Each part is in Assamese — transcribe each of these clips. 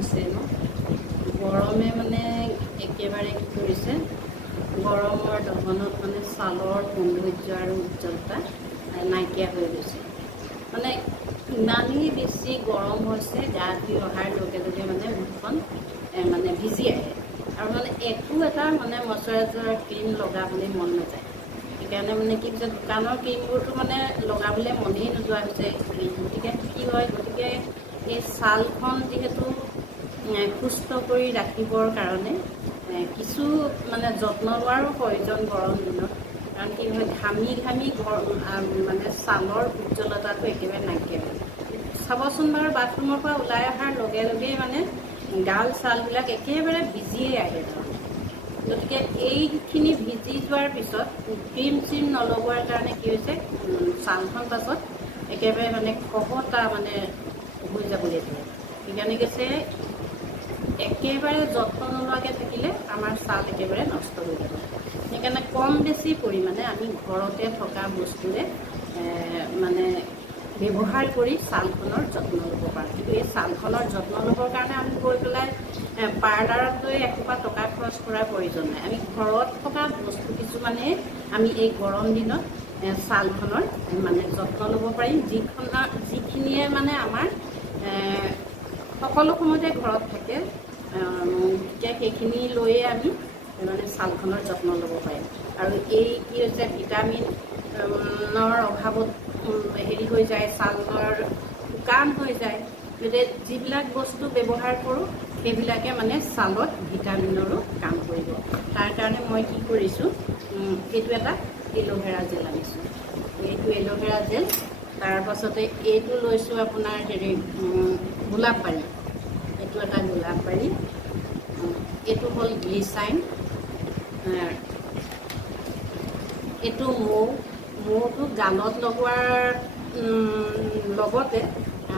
হৈছে ন গৰমে মানে একেবাৰে কি কৰিছে গৰমৰ দহনত মানে ছালৰ সৌন্দৰ্য আৰু উজ্জ্বলতা নাইকিয়া হৈ গৈছে মানে ইমানেই বেছি গৰম হৈছে গা ধুই অহাৰ লগে লগে মানে মুখখন মানে ভিজি আহে আৰু মানে একো এটা মানে মইশ্চাৰাইজাৰ ক্ৰীম লগাবলৈ মন নাযায় সেইকাৰণে মানে কি হৈছে দোকানৰ ক্ৰীমবোৰতো মানে লগাবলৈ মনেই নোযোৱা হৈছে গতিকে কি হয় গতিকে এই ছালখন যিহেতু সুস্থ কৰি ৰাখিবৰ কাৰণে কিছু মানে যত্ন লোৱাৰো প্ৰয়োজন গৰম দিনত কাৰণ কি হয় ঘামি ঘামি মানে ছালৰ উজ্জ্বলতাটো একেবাৰে নাইকিয়া হয় চাবচোন বাৰু বাথৰুমৰ পৰা ওলাই অহাৰ লগে লগেই মানে গাল ছালবিলাক একেবাৰে ভিজিয়ে আহে গতিকে এইখিনি ভিজি যোৱাৰ পিছত ক্ৰীম চিম নলগোৱাৰ কাৰণে কি হৈছে ছালখন পাছত একেবাৰে মানে খহটা মানে হৈ যাবলৈ দিয়ে সেইকাৰণে কৈছে একেবাৰে যত্ন নোলোৱাকৈ থাকিলে আমাৰ ছাল একেবাৰে নষ্ট হৈ যাব সেইকাৰণে কম বেছি পৰিমাণে আমি ঘৰতে থকা বস্তুৰে মানে ব্যৱহাৰ কৰি ছালখনৰ যত্ন ল'ব পাৰোঁ কিন্তু এই ছালখনৰ যত্ন ল'বৰ কাৰণে আমি গৈ পেলাই পাৰ্লাৰত গৈ এসোপা টকা খৰচ কৰাৰ প্ৰয়োজন নাই আমি ঘৰত থকা বস্তু কিছুমানে আমি এই গৰম দিনত ছালখনৰ মানে যত্ন ল'ব পাৰিম যিখিনিয়ে মানে আমাৰ সকলো সময়তে ঘৰত থাকে তেতিয়া সেইখিনি লৈয়ে আমি মানে ছালখনৰ যত্ন ল'ব পাৰিম আৰু এই কি হৈছে ভিটামিনৰ অভাৱত হেৰি হৈ যায় ছালৰ শুকান হৈ যায় গতিকে যিবিলাক বস্তু ব্যৱহাৰ কৰোঁ সেইবিলাকে মানে ছালত ভিটামিনৰো কাম কৰিব তাৰ কাৰণে মই কি কৰিছোঁ এইটো এটা এল'ভেৰা জেল আনিছোঁ এইটো এল'ভেৰা জেল তাৰপাছতে এইটো লৈছোঁ আপোনাৰ হেৰি গোলাপবাৰী এইটো এটা গোলাপবাৰী এইটো হ'ল গ্লিচাইন এইটো মৌটো গালত লগোৱাৰ লগতে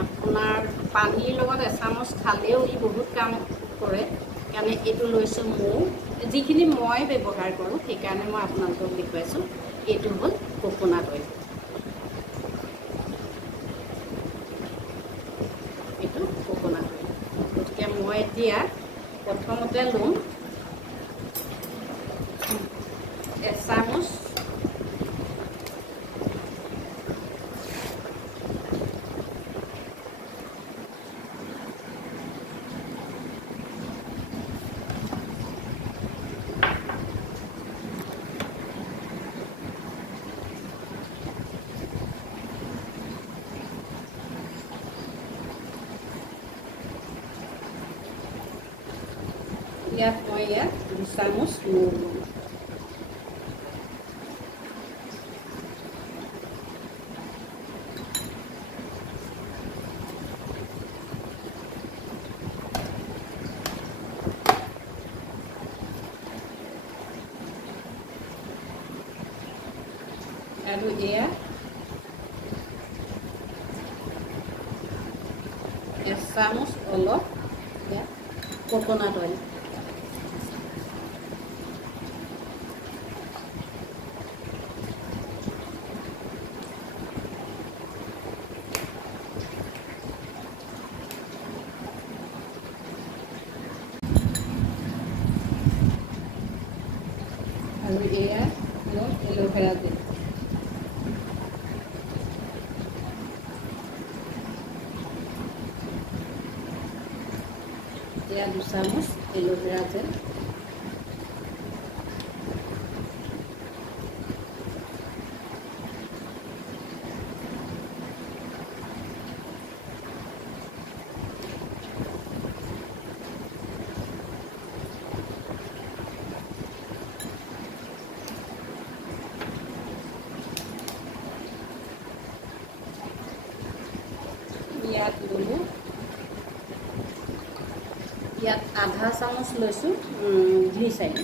আপোনাৰ পানীৰ লগত এচামুচ খালেও ই বহুত কাম কৰে কাৰণে এইটো লৈছোঁ মৌ যিখিনি মই ব্যৱহাৰ কৰোঁ সেইকাৰণে মই আপোনালোকক দেখুৱাইছোঁ এইটো হ'ল কোকোনাট অইল এইটো কোকোনাট অইল গতিকে মই এতিয়া প্ৰথমতে ল'ম এচামুচ ইয়াত মই ইয়াত 2 চামুচ মৌ ল'ম আৰু এয়া এচামুচ অলপ ইয়াত কোকোনাট অইল আৰু এয়া হ'ল এল'ভেৰা জেল এয়া 2 চামুচ এল'ভেৰা জেল ইয়াত ল'লোঁ ইয়াত আধা চামুচ লৈছোঁ গ্লিচাইন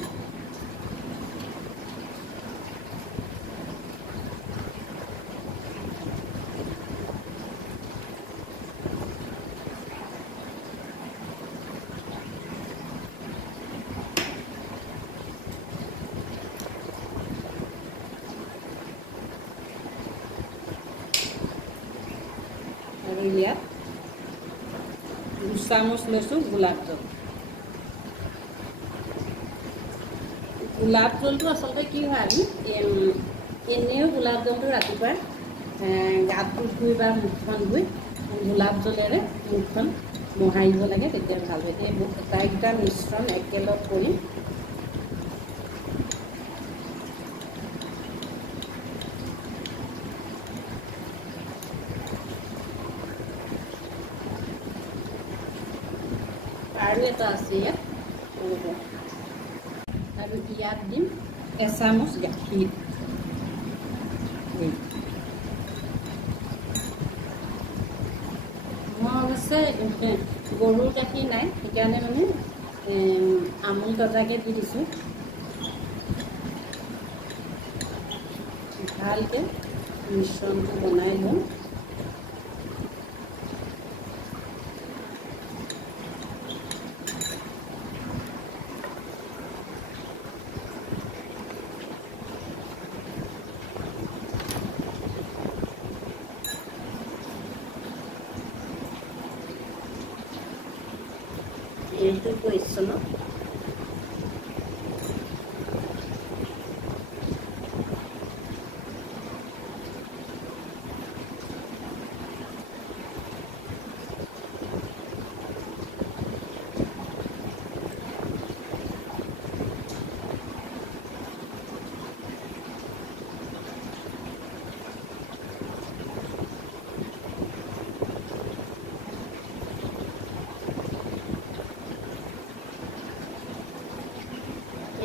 আৰু ইয়াত 2 চামুচ লৈছোঁ গোলাপ জল। গোলাপ জলটো আচলতে কি হয়, আমি এনেও গোলাপ জলটো ৰাতিপুৱা গাটো ধুই বা মুখখন ধুই গোলাপ জলেৰে মুখখন মোহাৰিব লাগে, তেতিয়া ভাল হয়। এই আটাইকেইটা মিশ্ৰণ একেলগ কৰি আৰু এটা আছে ইয়াত, আৰু ইয়াত দিম এচামুচ গাখীৰ। মই অৱশ্যে গৰুৰ গাখীৰ নাই, সেইকাৰণে মানে আমুল তাজাকৈ দি দিছোঁ। ভালকৈ মিশ্ৰণটো বনাই লওঁ। এইটো কুৱেশ্যন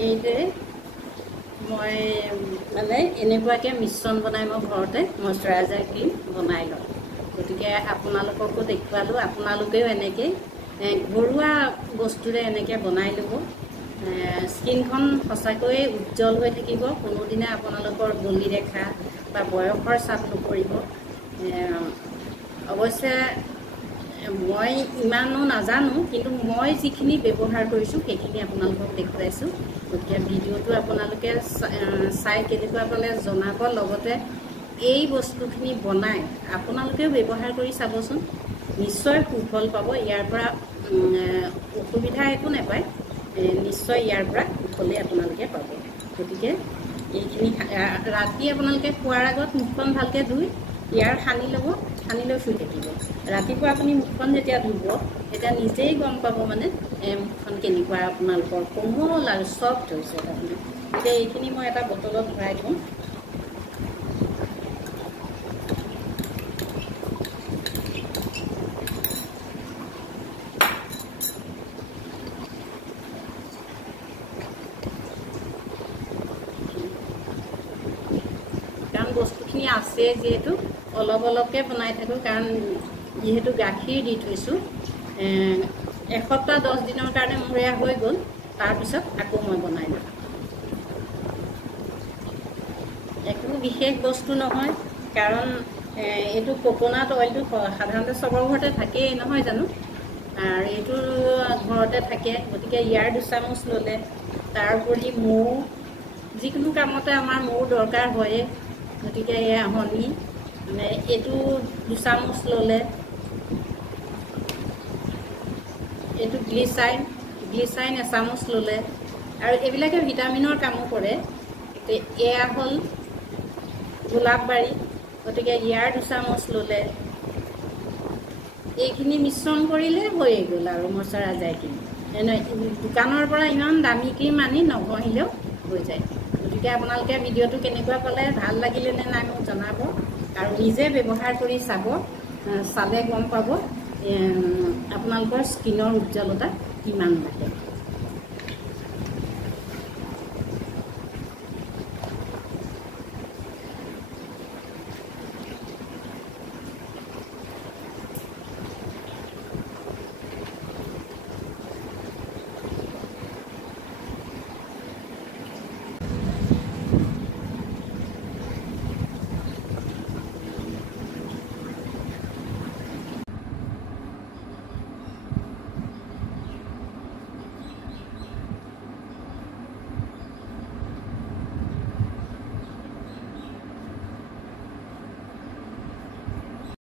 এইদৰে মই মানে এনেকুৱাকৈ মিশ্ৰণ বনাই মই ঘৰতে মইশ্চাৰাইজাৰ ক্ৰীম বনাই লওঁ। গতিকে আপোনালোককো দেখুৱালোঁ, আপোনালোকেও এনেকৈ ঘৰুৱা বস্তুৰে এনেকৈ বনাই ল'ব। স্কিনখন সঁচাকৈয়ে উজ্জ্বল হৈ থাকিব, কোনোদিনে আপোনালোকৰ গলি ৰেখা বা বয়সৰ চাপ নপৰিব। অৱশ্যে মই ইমানো নাজানো, কিন্তু মই যিখিনি ব্যৱহাৰ কৰিছোঁ সেইখিনি আপোনালোকক দেখুৱাইছোঁ। গতিকে ভিডিঅ'টো আপোনালোকে চাই কেনেকুৱা পালে জনাব। লগতে এই বস্তুখিনি বনাই আপোনালোকেও ব্যৱহাৰ কৰি চাবচোন, নিশ্চয় সুফল পাব। ইয়াৰ পৰা অসুবিধা একো নাপায়, নিশ্চয় ইয়াৰ পৰা সুফলেই আপোনালোকে পাব। গতিকে এইখিনি ৰাতি আপোনালোকে খোৱাৰ আগত মুখখন ভালকৈ ধুই ইয়াৰ সানি ল'ব, সানি লৈ শুই থাকিব। ৰাতিপুৱা আপুনি মুখখন যেতিয়া ধুব, তেতিয়া নিজেই গম পাব মানে মুখখন কেনেকুৱা আপোনালোকৰ কোমল আৰু চফ্ট হৈছে। আপুনি এতিয়া এইখিনি মই এটা বটলত ভৰাই থওঁ। কাৰণ বস্তুখিনি আছে যিহেতু অলপ অলপকৈ বনাই থাকোঁ, কাৰণ যিহেতু গাখীৰ দি থৈছোঁ। এসপ্তাহ 10 দিনৰ কাৰণে মোৰ এয়া হৈ গ'ল, তাৰপিছত আকৌ মই বনাই লওঁ। একো বিশেষ বস্তু নহয়, কাৰণ এইটো কোকোনাট অইলটো সাধাৰণতে চবৰ ঘৰতে থাকেই নহয় জানো, আৰু এইটো ঘৰতে থাকে। গতিকে ইয়াৰ 2 চামুচ ল'লে, তাৰ উপৰি মৌ, যিকোনো কামতে আমাৰ মৌ দৰকাৰ হয়েই। গতিকে এয়া হনি মানে এইটো 2 চামুচ ল'লে, এইটো গ্লিচাইন 1 চামুচ ল'লে, আৰু এইবিলাকে ভিটামিনৰ কামো কৰে। এয়া হ'ল গোলাপবাৰী, গতিকে ইয়াৰ 2 চামুচ ল'লে। এইখিনি মিশ্ৰণ কৰিলে হৈয়ে গ'ল আৰু মইশ্চাৰাইজাৰ ক্ৰীম। দোকানৰ পৰা ইমান দামী ক্ৰীম আনি নঘঁহিলেও হৈ যায়। গতিকে আপোনালোকে ভিডিঅ'টো কেনেকুৱা পালে, ভাল লাগিলে নে নাই মোক জনাব, আৰু নিজে ব্যৱহাৰ কৰি চাব। চালে গম পাব আপোনালোকৰ স্কিনৰ উজ্জ্বলতা কিমান বাঢ়ে।